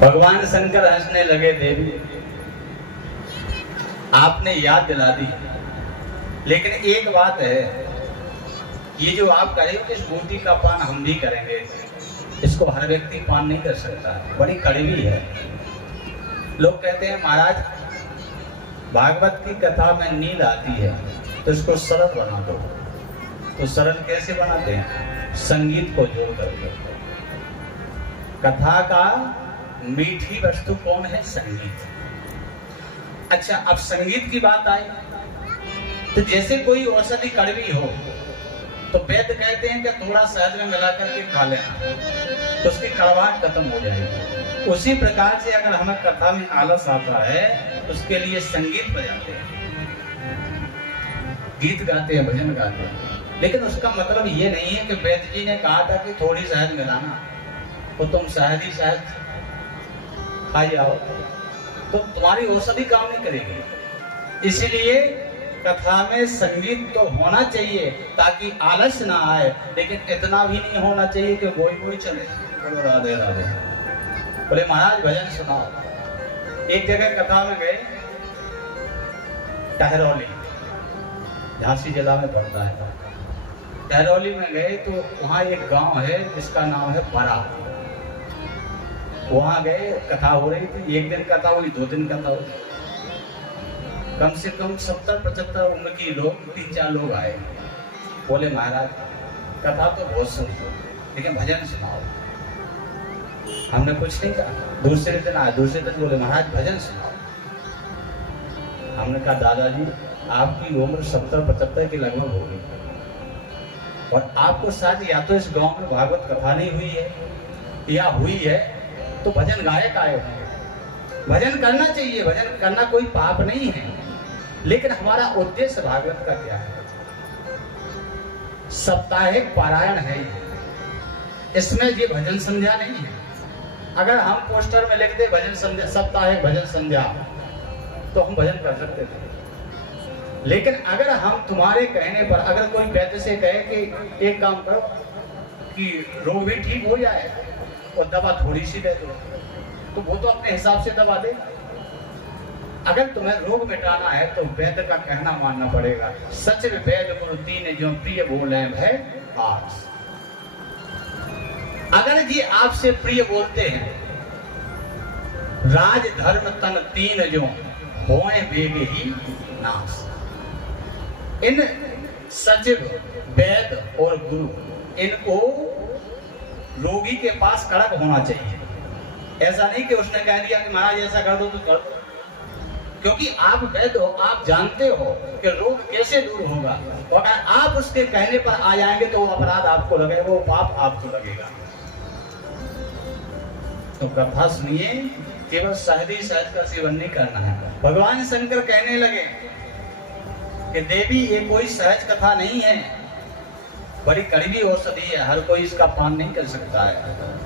भगवान शंकर हंसने लगे, देवी आपने याद दिला दी, लेकिन एक बात है, ये जो आप करेंगे इस बूटी का पान हम भी करेंगे, इसको हर व्यक्ति पान नहीं कर सकता, बड़ी कड़वी है। लोग कहते हैं महाराज भागवत की कथा में नींद आती है तो इसको सरल बना दो। तो सरल कैसे बनाते हैं? संगीत को जोड़ करके। कथा का मीठी वस्तु कौन है? संगीत। अच्छा, अब संगीत की बात आई तो जैसे कोई औषधि कड़वी हो तो वैद्य कहते हैं कि थोड़ा शहद में मिला करके खा लेना तो उसकी कड़वाहट खत्म हो जाएगी। उसी प्रकार से अगर हमें कथा में आलस आता है उसके लिए संगीत बजाते हैं, गीत गाते हैं, भजन गाते हैं, लेकिन उसका मतलब ये नहीं है कि वैद्य जी ने कहा था कि थोड़ी शहद मिलाना तो तुम शहद ही शहद खा जाओ तो तुम्हारी औषधि काम नहीं करेगी। इसीलिए कथा में संगीत तो होना चाहिए ताकि आलस ना आए, लेकिन इतना भी नहीं होना चाहिए कि कोई चले। बोलो राधे राधे। बोले महाराज भजन सुनाओ। एक जगह कथा में गए, टहरौली, झांसी जिला में पड़ता है। टहरौली में गए तो वहाँ एक गांव है जिसका नाम है बरा। वहां गए, कथा हो रही थी। एक दिन कथा हुई, 2 दिन कथा हुई। कम से कम 70-75 उम्र की लोग, 3-4 लोग आए। बोले महाराज कथा तो बहुत सुनी लेकिन भजन सुनाओ। हमने कुछ नहीं कहा। दूसरे दिन आए, दूसरे दिन बोले महाराज भजन सुनाओ। हमने कहा दादाजी आपकी उम्र 70-75 की लगभग होगी और आपको शायद या तो इस गांव में भागवत कथा नहीं हुई है या हुई है तो भजन गायक आए होंगे। भजन करना चाहिए, भजन करना कोई पाप नहीं है, लेकिन हमारा उद्देश्य भागवत का क्या है? साप्ताहिक पारायण है, इसमें ये भजन संध्या नहीं है। अगर हम पोस्टर में लिख दे भजन संध्या, साप्ताहिक भजन संध्या, तो हम भजन कर सकते थे। लेकिन अगर हम तुम्हारे कहने पर, अगर कोई वैद्य से कहे कि एक काम करो कि रोग भी ठीक हो जाए और दवा थोड़ी सी दे दो, तो वो तो अपने हिसाब से दवा देगा। अगर तुम्हें रोग मिटाना है तो वैद्य का कहना मानना पड़ेगा। सच वैद्य गुरु तीन जो प्रिय बोले भय आस। अगर जी आपसे प्रिय बोलते हैं, राज धर्म तन तीन जो होए वेग ही नाश। इन सचिव, वैद्य और गुरु, इनको रोगी के पास कड़क होना चाहिए। ऐसा नहीं कि उसने कह दिया कि महाराज ऐसा कर दो तो कर दो, क्योंकि आप वैद्य हो, आप जानते हो कि रोग कैसे दूर होगा। और अगर आप उसके कहने पर आ जाएंगे तो वो अपराध आपको लगेगा, वो पाप आपको लगेगा। तो कथा सुनिए, केवल शहद ही शहद का सेवन नहीं करना है। भगवान शंकर कहने लगे कि देवी ये कोई सहज कथा नहीं है, बड़ी कड़वी औषधि है, हर कोई इसका पान नहीं कर सकता है।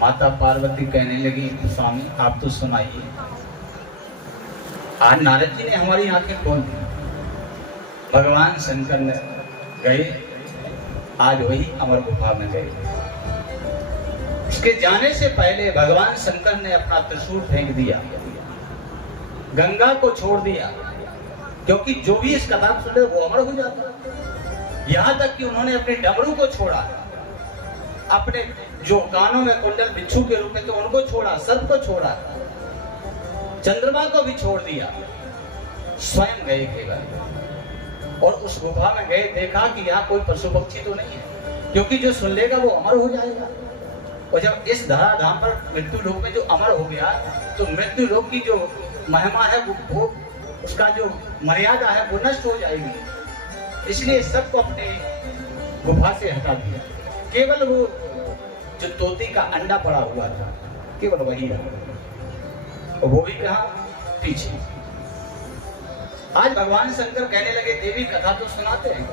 माता पार्वती कहने लगी स्वामी आप तो सुनाइए। आज नारद जी ने हमारी आंखें खोल दी। भगवान शंकर ने गए, आज वही अमर गुफा में गए। उसके जाने से पहले भगवान शंकर ने अपना त्रिशूल फेंक दिया, गंगा को छोड़ दिया, क्योंकि जो भी इस कथा को सुने वो अमर हो जाता। यहां तक कि उन्होंने अपने डमरू को छोड़ा, अपने जो कानों में कुंडल बिच्छू के रूप में तो उनको छोड़ा, सर्प को छोड़ा, चंद्रमा को भी छोड़ दिया, स्वयं गए केवल। और उस गुफा में गए, देखा कि यहाँ कोई पशु पक्षी तो नहीं है, क्योंकि जो सुन लेगा वो अमर हो जाएगा। और जब इस धराधाम पर मृत्यु लोक में जो अमर हो गया तो मृत्यु लोक की जो महिमा है वो उसका जो मर्यादा है वो नष्ट हो जाएगी। इसलिए सबको अपने गुफा से हटा दिया, केवल वो जो तोते का अंडा पड़ा हुआ था केवल वही रहा, और वो भी कहा पीछे। आज भगवान शंकर कहने लगे देवी कथा तो सुनाते हैं,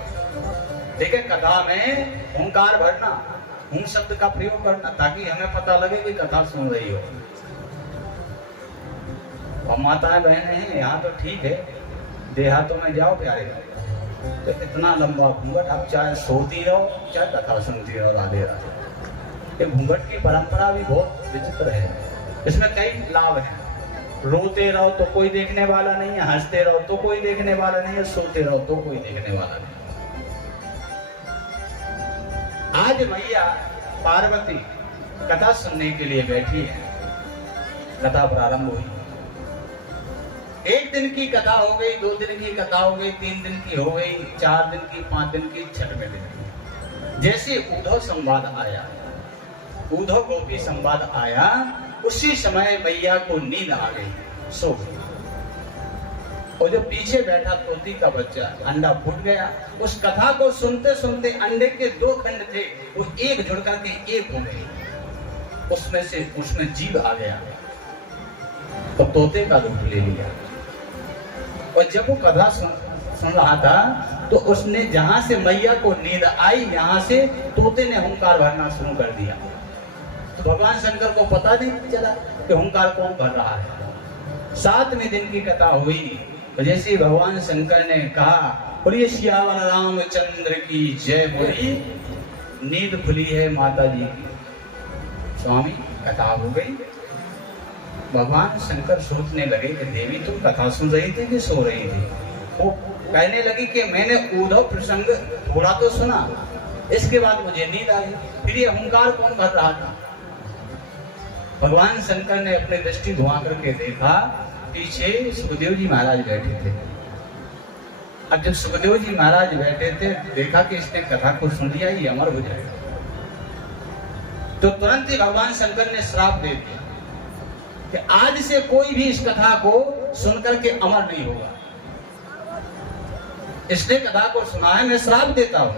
लेकिन कथा में ओंकार भरना, हूं शब्द का प्रयोग करना, ताकि हमें पता लगे कि कथा सुन रही हो। और माताएं बहनें हैं यहाँ तो ठीक है, देहातों में जाओ प्यारे तो इतना लंबा घूंघट, आप चाहे सोती रहो चाहे कथा सुनती रहो। राधे राधे। ये घूंघट की परंपरा भी बहुत विचित्र है। इसमें कई लाभ हैं। रोते रहो तो कोई देखने वाला नहीं है, हंसते रहो तो कोई देखने वाला नहीं है, सोते रहो तो कोई देखने वाला नहीं। आज मैया पार्वती कथा सुनने के लिए बैठी है। कथा प्रारंभ हुई। 1 दिन की कथा हो गई, 2 दिन की कथा हो गई, 3 दिन की हो गई, 4 दिन की, 5 दिन की, 6वें दिन की। जैसे उद्धव संवाद आया, उद्धव गोपी संवाद आया, उसी समय मैया को नींद आ गई, सो गई। और जो पीछे बैठा तोती का बच्चा, अंडा फूट गया। उस कथा को सुनते सुनते अंडे के 2 खंड थे, वो एक जुड़ करके एक हो गए। उसमें से उसमें जीव आ गया तो तोते का रूप ले लिया। और जब वो कथा सुन रहा था तो उसने जहां से मैया को नींद आई, यहां से तोते ने हुंकार भरना शुरू कर दिया। तो भगवान शंकर को पता नहीं चला कि हुंकार कौन भर रहा है। 7वें दिन की कथा हुई तो जैसे भगवान शंकर ने कहा, बोलिए सियावर रामचंद्र की जय, बोली नींद खुली है माता जी की। स्वामी कथा हो गई। भगवान शंकर सोचने लगे कि देवी तुम कथा सुन रही थी कि सो रही थी? वो कहने लगी कि मैंने उद्धव प्रसंग थोड़ा तो सुना, इसके बाद मुझे नींद आई। फिर ये हुंकार कौन भर रहा था? भगवान शंकर ने अपने दृष्टि घुमा करके देखा, पीछे सुखदेव जी महाराज बैठे थे। अब जब सुखदेव जी महाराज बैठे थे, देखा कि इसने कथा को सुन लिया, ये अमर हो जाएगा। तो तुरंत ही भगवान शंकर ने श्राप दे दिया कि आज से कोई भी इस कथा को सुनकर के अमर नहीं होगा। इसने कथा को सुना है, मैं श्राप देता हूं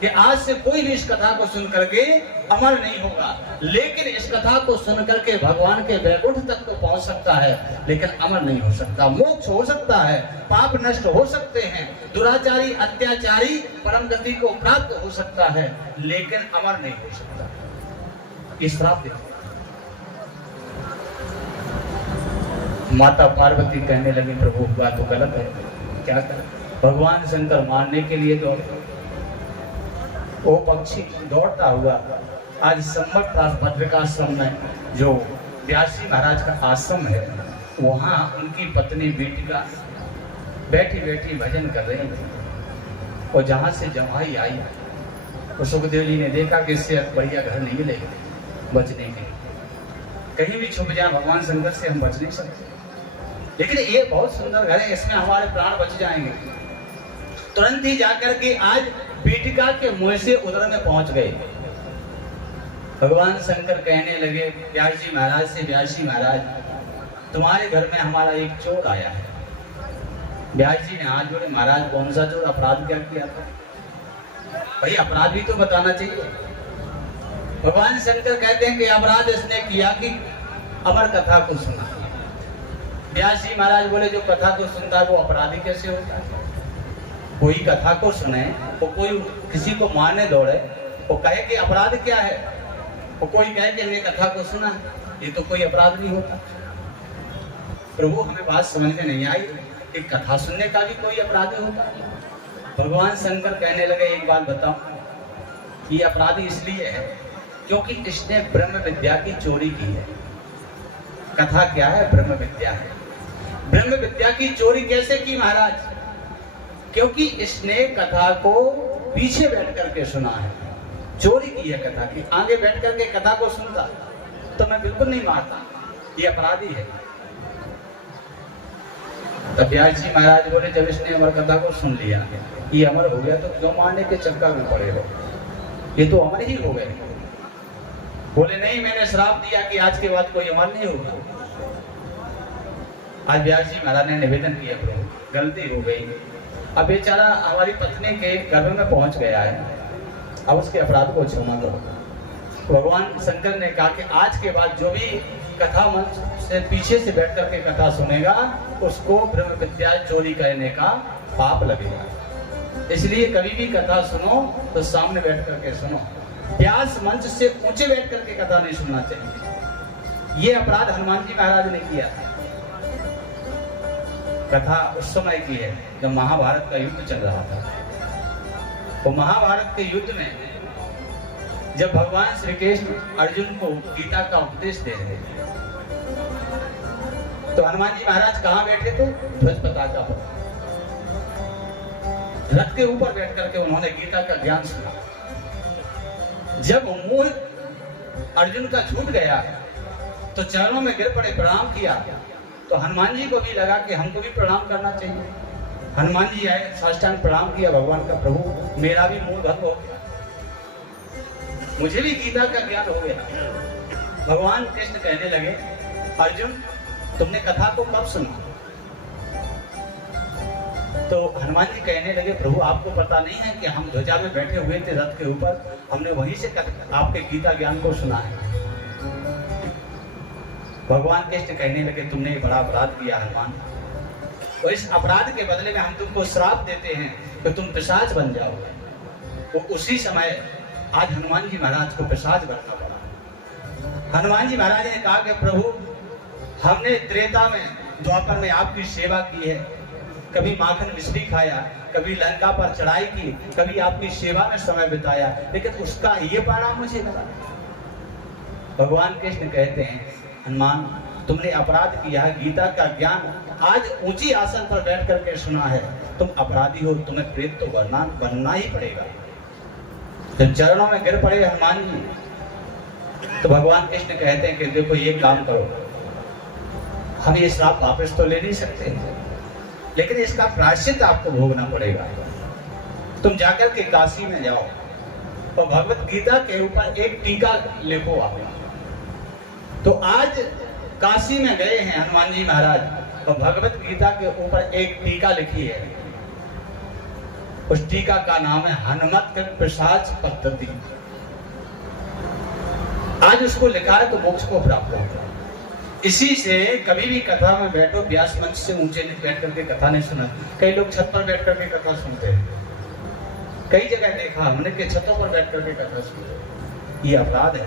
कि आज से कोई भी इस कथा को सुन करके अमर नहीं होगा। लेकिन इस कथा को सुन करके भगवान के वैकुंठ तक तो पहुंच सकता है, लेकिन अमर नहीं हो सकता। मोक्ष हो सकता है, पाप नष्ट हो सकते हैं, दुराचारी अत्याचारी परम गति को प्राप्त हो सकता है, लेकिन अमर नहीं हो सकता। इस श्राप देते। माता पार्वती कहने लगी, प्रभु बात तो गलत है, क्या करें? भगवान शंकर मारने के लिए तो वो पक्षी दौड़ता हुआ आज सम्मत भद्रकाश्रम में जो व्यासी महाराज का आश्रम है, वहां उनकी पत्नी बेटिका बैठी बैठी भजन कर रही थी। और जहां से जमाई आई, तो सुखदेव जी ने देखा कि इससे बढ़िया घर नहीं मिलेगा बचने के लिए। कहीं भी छुप जाए भगवान शंकर से हम बच नहीं सकते, लेकिन ये बहुत सुंदर घर है, इसमें हमारे प्राण बच जाएंगे। तुरंत ही जाकर के आज पीटिका के मुंह से उदर में पहुंच गए। भगवान शंकर कहने लगे व्यास जी महाराज से, व्यास जी महाराज तुम्हारे घर में हमारा एक चोर आया है। व्यास जी ने हाथ जोड़े, महाराज कौन सा चोर, अपराध क्या किया था? भाई अपराध भी तो बताना चाहिए। भगवान शंकर कहते हैं कि अपराध इसने किया कि अमर कथा को सुना। व्यास जी महाराज बोले जो कथा को सुनता है वो अपराधी कैसे होता है? कोई कथा को सुने, वो कोई किसी को मारने दौड़े, वो कहे कि अपराध क्या है, वो कोई कहे कि हमने कथा को सुना, ये तो कोई अपराध नहीं होता। प्रभु हमें बात समझ में नहीं आई कि कथा सुनने का भी कोई अपराध होता है। भगवान शंकर कहने लगे एक बात बताओ, ये अपराधी इसलिए है क्योंकि इसने ब्रह्म विद्या की चोरी की है। कथा क्या है? ब्रह्म विद्या है। ब्रह्म विद्या की चोरी कैसे की महाराज? क्योंकि इसने कथा को पीछे बैठ करके सुना है, चोरी की है कथा की। आगे बैठ करके कथा को सुनता तो मैं बिल्कुल नहीं मारता, ये अपराधी है। तब व्यास जी महाराज बोले जब इसने अमर कथा को सुन लिया, ये अमर हो गया तो क्यों मारने के चक्कर में पड़े हो? ये तो अमर ही हो गए। बोले नहीं, मैंने श्राप दिया कि आज के बाद कोई अमर नहीं होगा। आज व्यास जी महाराज ने निवेदन किया, प्रभु गलती हो गई, अब बेचारा हमारी पत्नी के गर्भ में पहुंच गया है, अब उसके अपराध को क्षमा करो। भगवान शंकर ने कहा कि आज के बाद जो भी कथा मंच से पीछे से बैठ करके कथा सुनेगा, उसको ब्रह्म विद्या चोरी करने का पाप लगेगा। इसलिए कभी भी कथा सुनो तो सामने बैठ करके सुनो, व्यास मंच से ऊंचे बैठ करके कथा नहीं सुनना चाहिए। ये अपराध हनुमान जी महाराज ने किया। कथा उस समय की है जब महाभारत का युद्ध चल रहा था। तो महाभारत के युद्ध में जब भगवान श्री कृष्ण अर्जुन को गीता का उपदेश दे रहे थे तो हनुमान जी महाराज कहाँ बैठे थे? ध्वज पताका पर रथ के ऊपर बैठ करके उन्होंने गीता का ज्ञान सुना। जब मोह अर्जुन का छूट गया तो चरणों में गिर पड़े, प्रणाम किया। तो हनुमान जी को भी लगा कि हमको भी प्रणाम करना चाहिए। हनुमान जी आए, साष्टांग प्रणाम किया भगवान का, प्रभु मेरा भी मोह भंग हो गया, मुझे भी गीता का ज्ञान हो गया। भगवान कृष्ण कहने लगे, अर्जुन तुमने कथा को कब सुना? तो हनुमान जी कहने लगे, प्रभु आपको पता नहीं है कि हम ध्वजा में बैठे हुए थे रथ के ऊपर, हमने वहीं से आपके गीता ज्ञान को सुना है। भगवान कृष्ण कहने लगे, तुमने बड़ा अपराध किया हनुमान, और इस अपराध के बदले में हम तुमको श्राप देते हैं कि तुम पिशाच बन जाओगे। तो उसी समय आज हनुमान जी महाराज को पिशाच बनना पड़ा। हनुमान जी महाराज ने कहा कि प्रभु हमने त्रेता में, द्वापर में आपकी सेवा की है, कभी माखन मिश्री खाया, कभी लंका पर चढ़ाई की, कभी आपकी सेवा में समय बिताया, लेकिन उसका ये परिणाम मुझे लगा। भगवान कृष्ण कहते हैं, हनुमान तुमने अपराध किया है, गीता का ज्ञान आज ऊंची आसन पर बैठ करके सुना है, तुम अपराधी हो, तुम्हें प्रेत तो बनना ही पड़ेगा। जब चरणों में गिर पड़े हनुमान जी तो भगवान कृष्ण कहते हैं कि देखो ये काम करो, हम ये श्राप वापस तो ले नहीं सकते, लेकिन इसका प्रायश्चित आपको भोगना पड़ेगा। तुम जाकर के काशी में जाओ और भगवत गीता के ऊपर एक टीका लिखो आप। तो आज काशी में गए हैं हनुमान जी महाराज और भगवत गीता के ऊपर एक टीका लिखी है। उस टीका का नाम है हनुमत पिशाच पद्धति। आज उसको लिखा है तो मोक्ष को प्राप्त होगा। इसी से कभी भी कथा में बैठो, व्यास मंच से ऊंचे बैठ करके कथा नहीं सुना। कई लोग छत पर बैठ करके कथा सुनते हैं, कई जगह देखा हमने कि छतों पर बैठ करके कथा सुनते, ये अपराध है।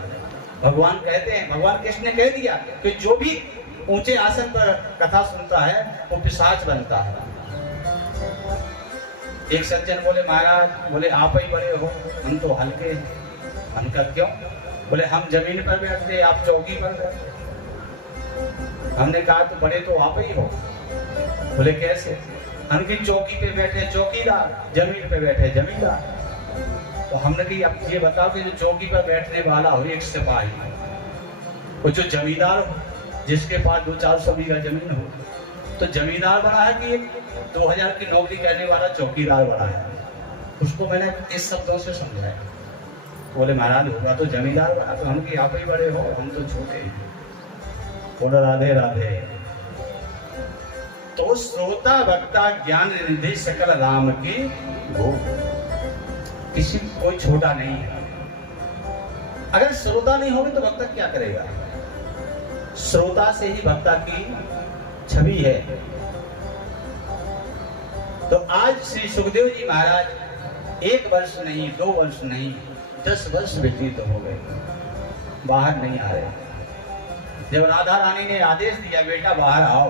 भगवान कहते हैं, भगवान कृष्ण ने कह दिया कि जो भी ऊंचे आसन पर कथा सुनता है वो पिशाच बनता है। एक सज्जन बोले, महाराज बोले आप ही बड़े हो, हम तो हल्के। हम का क्यों? बोले हम जमीन पर बैठते, आप चौकी पर बैठते। हमने कहा तो बड़े तो आप ही हो। बोले कैसे? हमकी चौकी पे बैठे चौकीदार, जमीन पे बैठे जमींदार। तो हमने कही अब ये बताओ कि जो चौकी पर बैठने वाला हो एक सिपाही, वो जो जमींदार हो जिसके पास 200-400 बीघा जमीन हो, तो जमींदार बना है कि 2000 की नौकरी करने वाला चौकीदार बना है? उसको मैंने इस शब्दों से समझाया। बोले महाराज होगा तो जमींदार बना, तो हम कि आप ही बड़े हो, हम तो छोटे हैं। बोला राधे राधे। तो श्रोता वक्ता ज्ञान निधि सकल राम की भोग, किसी कोई छोटा नहीं है। अगर श्रोता नहीं होगी तो वक्ता क्या करेगा? श्रोता से ही वक्ता की छवि है। तो आज श्री सुखदेव जी महाराज 1 वर्ष नहीं, 2 वर्ष नहीं, 10 वर्ष व्यतीत हो गए, बाहर नहीं आ रहे। जब राधा रानी ने आदेश दिया बेटा बाहर आओ,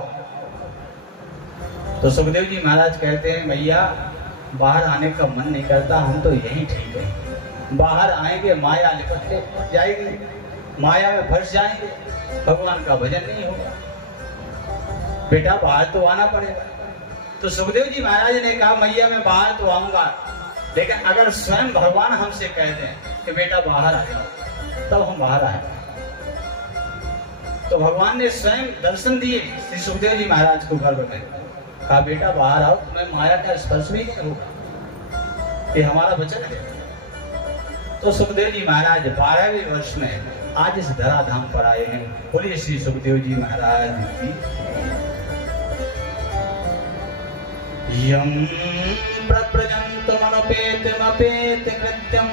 तो सुखदेव जी महाराज कहते हैं भैया बाहर आने का मन नहीं करता, हम तो यही ठीक है। बाहर आएंगे माया लिपट के जाएगी, माया में फंस जाएंगे, भगवान का भजन नहीं होगा। बेटा बाहर तो आना पड़ेगा। तो सुखदेव जी महाराज ने कहा मैया मैं बाहर तो आऊंगा, लेकिन अगर स्वयं भगवान हमसे कह दें कि बेटा बाहर आ जाओ, तब हम बाहर आए। तो भगवान ने स्वयं दर्शन दिए श्री सुखदेव जी महाराज को गर्भ में, कहा बेटा बाहर आओ, तुम्हें माया का स्पर्श भी नहीं होगा, ये हमारा वचन है। तो सुखदेव जी महाराज 12वें वर्ष में आज इस धराधाम पर आए हैं। बोलिए श्री सुखदेव जी महाराज की। यम प्रप्रजन्तमनुपेतमपेत कृत्यं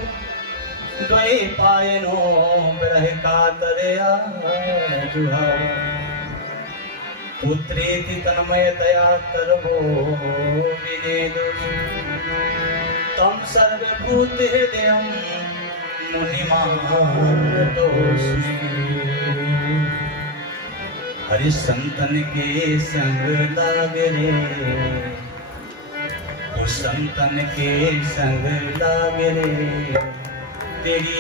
द्वैपायनो विरह कातरया जुहाव पुत्रेति तन्मयतया कर्मो विनेदु तं सर्वभूत हृदयं मुनिमानतोऽस्मि। हरि संतन के संग लाग रे, संतन के संग लाग रे, तेरी